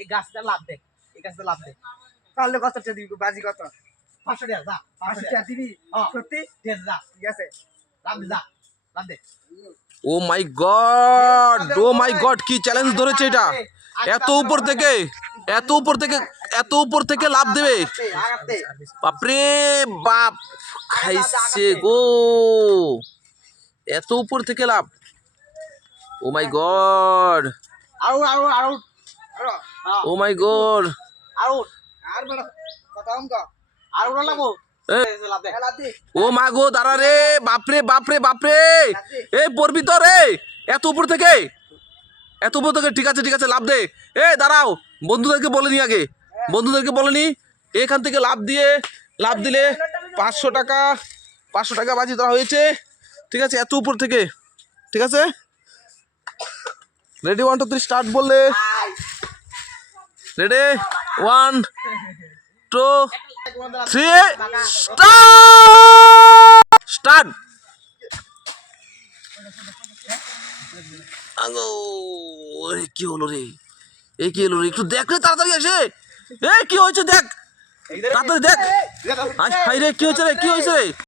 এই গাছটা লাভ দেখ, এই গাছটা লাভ দেখ। তাহলে কত টাকা দিবি বাজি কত 500 টাকা যা, 500 500 টাকা দিবি সত্যি ঠিক আছে, যা, ঠিক আছে লাভ দে, যা, লাভ দে। ও মাই গড, ও মাই গড, কি চ্যালেঞ্জ ধরেছে এটা। এত উপর থেকে, এত উপর থেকে, এত উপর থেকে লাভ দেবে। আগাতে বাপরে বাপ, খাইছে গো, এত উপর থেকে লাভ। ও মাই গড, আউট আউট আউট আরো ও মাই গড। আউট আর বড় কত অঙ্ক আউট লাগবো। এ, লাভ দে। খেলা দি ও মা গো, দাঁড়া রে, বাপরে বাপরে বাপরে, এই পড়বি তো রে, এত উপর থেকে, এত উপর থেকে। ঠিক আছে ঠিক আছে, লাভ দে। এ দাঁড়াও, বন্ধুদেরকে বলেনি আগে, বন্ধুদেরকে বলেনি। এখান থেকে লাভ দিয়ে, লাভ দিলে 500 টাকা, 500 টাকা বাজি দেওয়া হয়েছে। ঠিক আছে, এত উপর থেকে। ঠিক আছে, রেডি 1 2 3 স্টার্ট বললে, রেডি 1 2 3 স্টার্ট। আগো, ওরে কি হলো রে, এই কি হলো রে, একটু দেখ রে তাড়াতাড়ি এসে। এই কি হয়েছে দেখ, তাড়াতাড়ি দেখ। হাই রে, কি হয়েছে রে, কি হয়েছে রে।